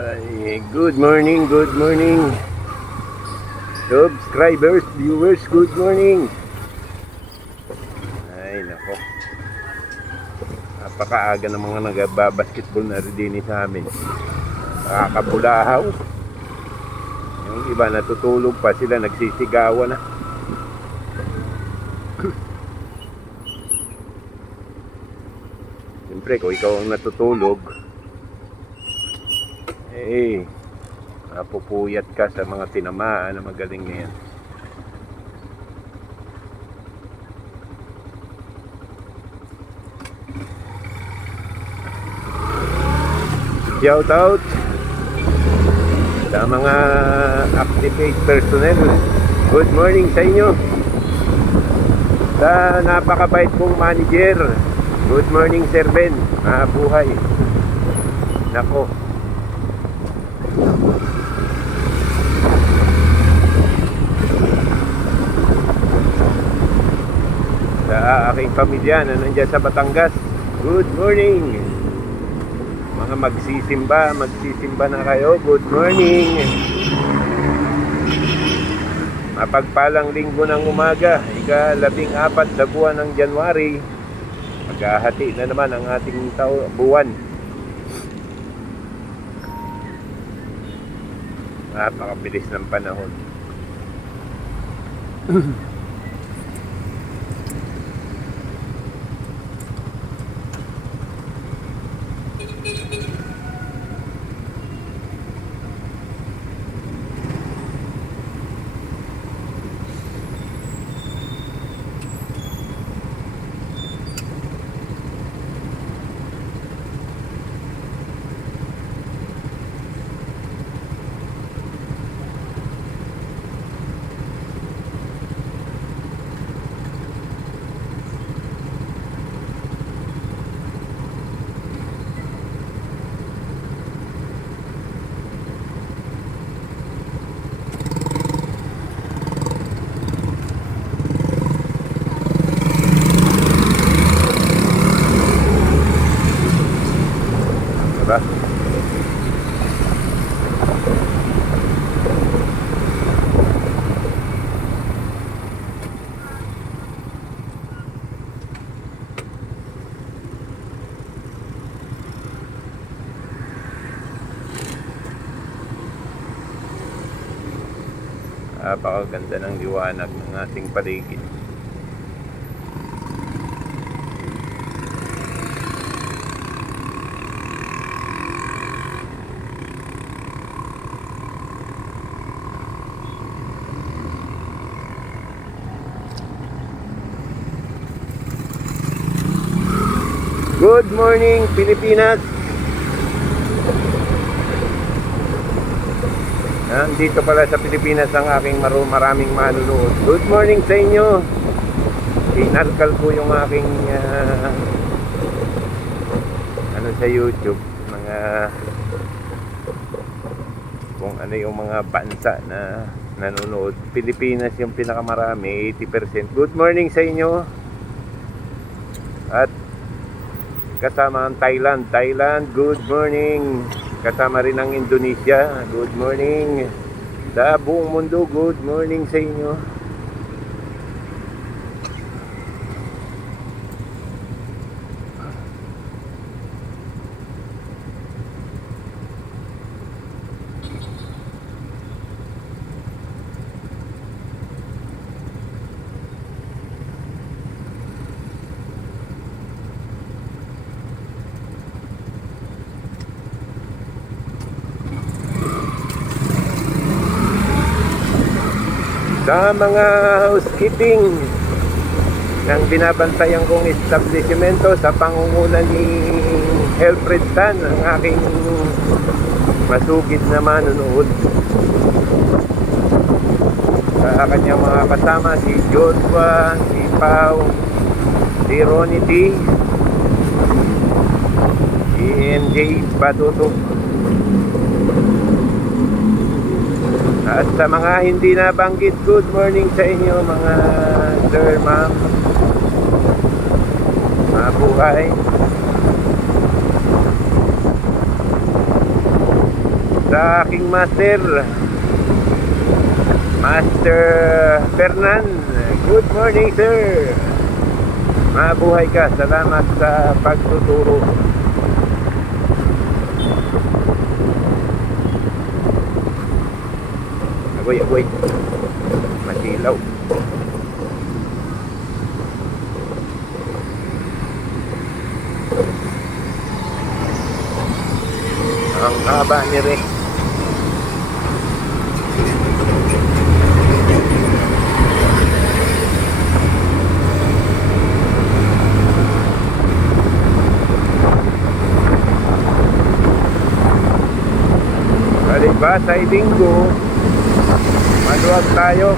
Good morning, good morning. Subscribers, viewers, good morning. Ay, nako. Napakaaga ng mga nagbabasketball na rin din sa amin. Nakakabulahaw. Yung iba natutulog pa sila, nagsisigawan na. Siyempre, kung ikaw ang natutulog, napupuyat ka sa mga tinamaan na magaling na yan. Shout out sa mga Activate personnel. Good morning sa inyo. Sa napakabait kong manager. Good morning, Sir Ben. Mabuhay. Nako. Sa aking pamilya na nandiyan sa Batangas. Good morning. Mga magsisimba na kayo. Good morning. Mapagpalang linggo ng umaga, ika-14 na buwan ng January. Maghahati na naman ang ating buwan. Napakabilis ng panahon. Diba? Napakaganda ng liwanag ng ating paligid. Good morning, Pilipinas. Nandito pala sa Pilipinas ang aking maraming manunood. Good morning sa inyo. Pinarkal ko yung aking sa YouTube, mga kung ano yung mga bansa na nanonood. Pilipinas yung pinakamarami, 80%. Good morning sa inyo. At kasama ang Thailand, good morning. Kasama rin ang Indonesia, good morning. Sa buong mundo, good morning sa inyo. Sa mga housekeeping ng binabantayan kong establishmento sa pangunguna ni Helfred Tan, ang aking masugid na manunood. Sa kanyang mga kasama, si Joshua, si Pau, si Ronnie T, si MJ Batuto. At sa mga hindi nabanggit, good morning sa inyo mga sir, ma'am. Mabuhay. sa aking master, Master Fernan. Good morning, sir. Mabuhay ka. Salamat sa pagtuturo. Agoy. Masilaw. Ang haba ni Rick. Baliba sa Ibinggo, maluwag tayo.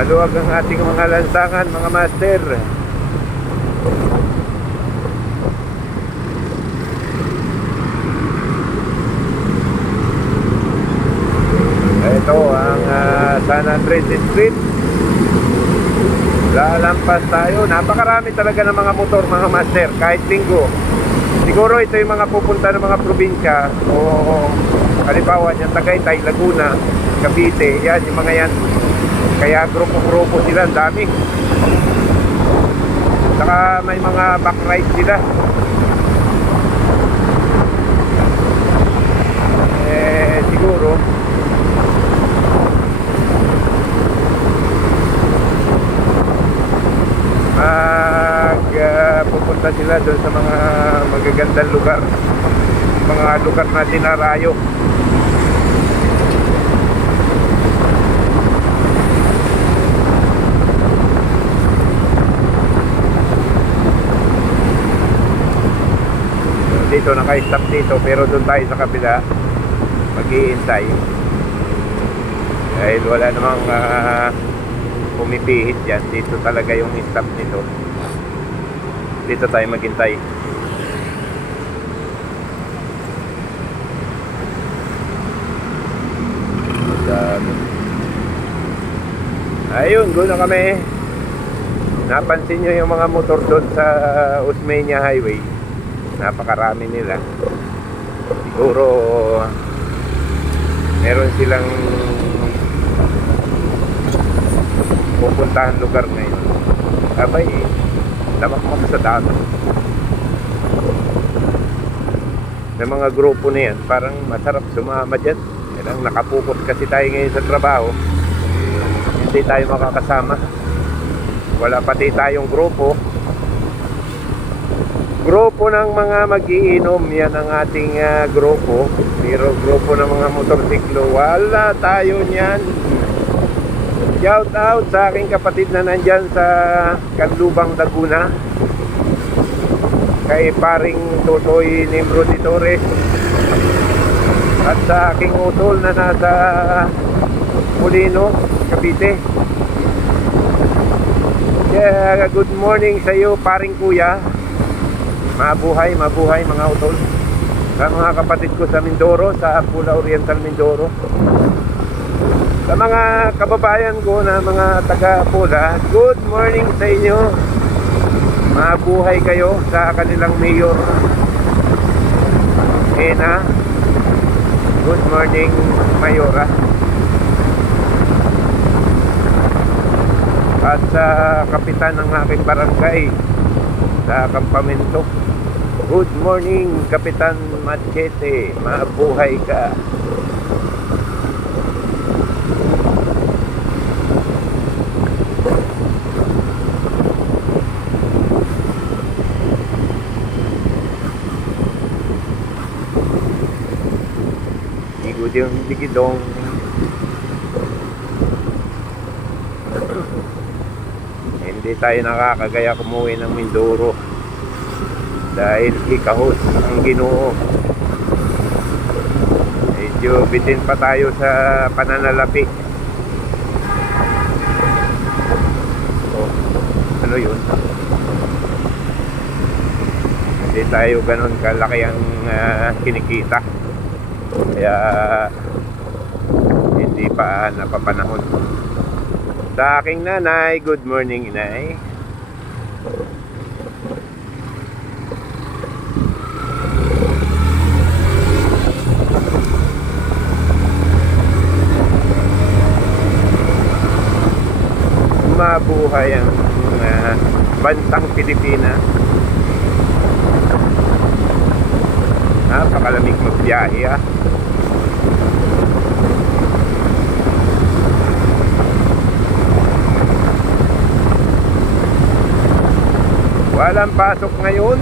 Maluwag ang ating mga lansangan, mga master. Ito ang San Andres Street. Lalampas tayo. Napakarami talaga ng mga motor, mga master, kahit linggo. Siguro ito yung mga pupunta ng mga probinsya o halimbawa yung Tagaytay, Laguna, Cavite. Yan, yung mga yan. Kaya grupo-grupo sila, ang dami. Saka may mga back ride sila. Siguro pupunta sila doon sa mga magagandang lugar, mga lugar na dinarayo. Dito naka-stop dito, pero doon tayo sa kabila mag-iintay dahil wala namang pumipihit dyan. Dito talaga yung stop nito. Dito tayo maghintay. Ayun, go na kami. Napansin nyo yung mga motor doon sa Osmeña Highway. Napakarami nila. Siguro meron silang pupuntahan lugar ngayon. Abay, lamak sa dami. May mga grupo na yan, parang masarap sumama dyan. Kailang nakapukot kasi tayo ngayon sa trabaho. Hindi tayo makakasama. Wala pati tayong grupo. Grupo ng mga mag-iinom, yan ang ating grupo. Pero grupo ng mga motorsiklo, wala tayo niyan. Shout out sa aking kapatid na nandyan sa Canlubang, Laguna, kay paring Totoy Nimrod Torres, at sa aking utol na nasa Molino, Cavite. Yeah, good morning sa iyo, paring kuya. Mabuhay mga utol. Sa mga kapatid ko sa Mindoro, sa Pula Oriental, Mindoro. Sa mga kababayan ko na mga taga-Pula, good morning sa inyo. Mabuhay kayo sa kanilang mayor, Ena. Good morning, Mayora. At sa kapitan ng aking barangay sa Campamento, good morning, Kapitan Machete. Mabuhay ka. Yung digidong hindi tayo nakakagaya kumuwi ng Mindoro dahil ikahos ang Ginoo. Medyo bitin pa tayo sa pananalapi. Ano yun? Hindi tayo ganun kalaki ang kinikita. Kaya hindi pa napapanahon. Sa aking nanay, good morning inay. Mabuhay ang bansang Pilipinas. Napakalamig magbiyahe ah. Walang pasok ngayon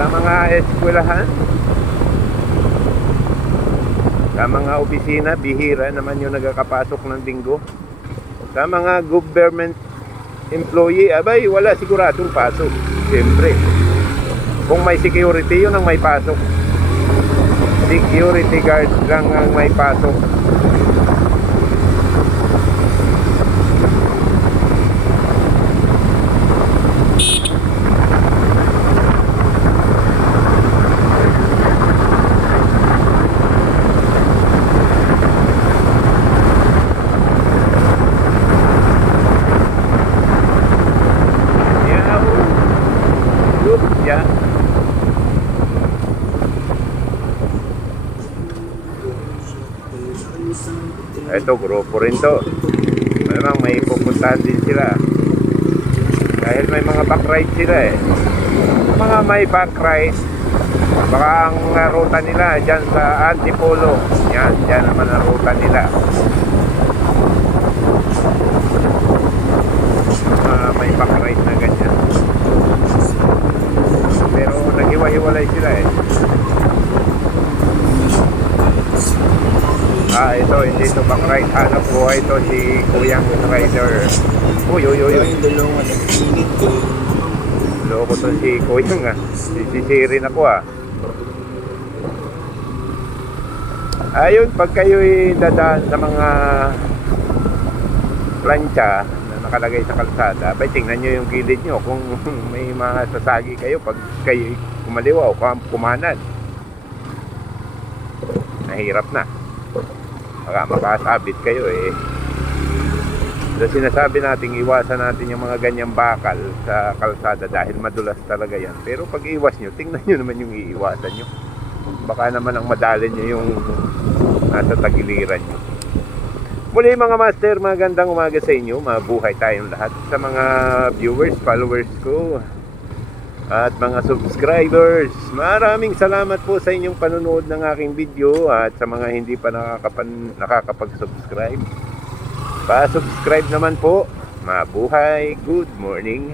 sa mga eskwelahan, sa mga opisina, bihira naman yung nagkakapasok ng linggo. Sa mga government employee, abay, wala siguradong pasok. Siyempre, kung may security, yun ang may pasok. Security guard lang ang may pasok. Yeah. Ito, grupo rin to. Malamang may pupuntahan din sila. Dahil may mga back ride sila eh. Mga may back ride, baka ang ruta nila dyan sa Antipolo. Yan, dyan naman ang ruta nila. May back ride na ganyan. Pero naghiwa-hiwalay sila eh. Ito, hindi ito back ride. Hanap buhay ito si Kuyang Rider. Uy. Loko to si Kuyang ah. Sisirin ako ah. Ayun, pag kayo'y dadaan sa mga plancha na nakalagay sa kalsada, abay tingnan nyo yung gilid nyo kung may mga sasagi kayo pag kayo'y kumaliwa o kumanan. Nahirap na. Baka makasabit kayo eh. So sinasabi natin, iwasan natin yung mga ganyang bakal sa kalsada dahil madulas talaga yan. Pero pag iwas nyo, tingnan nyo naman yung iiwasan nyo. Baka naman ang madali nyo yung nasa tagiliran nyo. Muli mga master, magandang umaga sa inyo. Mabuhay tayong lahat. Sa mga viewers, followers ko at mga subscribers, maraming salamat po sa inyong panonood ng aking video. At sa mga hindi pa nakakapag-subscribe, pa-subscribe naman po. Mabuhay, good morning.